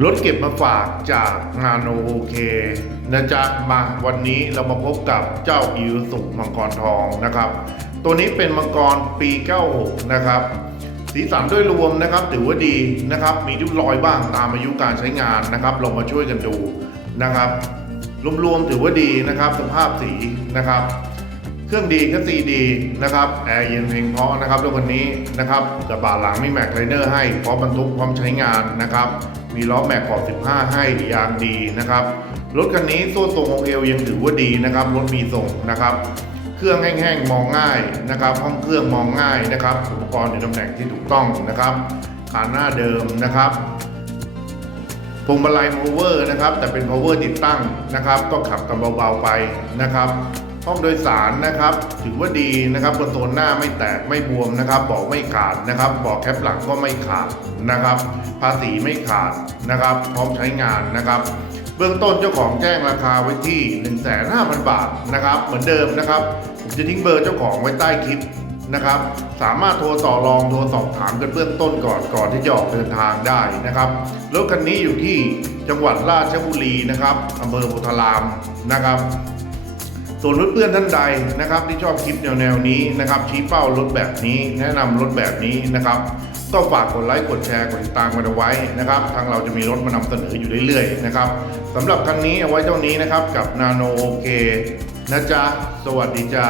รถเก็บมาฝากจากงานโอเคนะจ๊ะมาวันนี้เรามาพบกับเจ้าอิวสุมังกรทองนะครับ ตัวนี้เป็นมังกรปี 96 นะครับ สีสันด้วยรวมนะครับถือว่าดีนะครับ มีริ้วรอยบ้างตามอายุการใช้งานนะครับลองมาช่วยกันดูนะครับรวมๆถือว่าดีนะครับสภาพสีนะครับ เครื่องดีก็ซีดีนะครับแอร์เย็นเพลงพราะนะครับรถคันนี้นะครับกระบะหลังมีแม็กไลเนอร์ให้พร้อมบรรทุกพร้อมใช้งานนะครับมีล้อแม็กขอบ 15 ให้ยางดีนะครับรถคันนี้โซ่ทรงของเอวยังถือว่าดีนะครับรถมีทรงนะครับเครื่องแห้งๆมองง่ายนะครับห้องเครื่องมองง่ายนะครับ อุปกรณ์อยู่ตำแหน่งที่ถูกต้องนะครับขาหน้าเดิมนะครับพวงมาลัยโมเวอร์นะครับ แต่เป็น power ติดตั้งนะครับ ก็ขับกันเบาๆไปนะครับ ห้องโดยสารนะครับถือว่าดีนะครับคอนโซลหน้าไม่แตกไม่บวมนะครับเบอกไม่ขาดนะครับเบอกแคปหลังก็ไม่ขาดนะครับ ภาษีไม่ขาดนะครับ พร้อมใช้งานนะครับ เบื้องต้นเจ้าของแจ้งราคาไว้ที่ 1,500,000 บาทนะครับ เหมือนเดิมนะครับผมจะทิ้งเบอร์เจ้าของไว้ใต้คลิปนะครับ สามารถโทรต่อรองโทรสอบถามกันเบื้องต้นก่อนก่อนที่จะออกเดินทางได้นะครับรถคันนี้อยู่ที่จังหวัดราชบุรีนะครับอำเภอโพธารามนะครับ ส่วนเพื่อนๆท่านใดนะครับ ที่ชอบคลิปแนวๆนี้นะครับ ชี้เป้ารถแบบนี้ แนะนำรถแบบนี้นะครับ ก็ฝากกดไลค์กดแชร์กดติดตามกันเอาไว้นะครับ ทางเราจะมีรถมานำเสนออยู่เรื่อยๆนะครับสำหรับคันนี้เอาไว้เท่านี้นะครับกับนาโนโอเคนะจ๊ะสวัสดีจ้า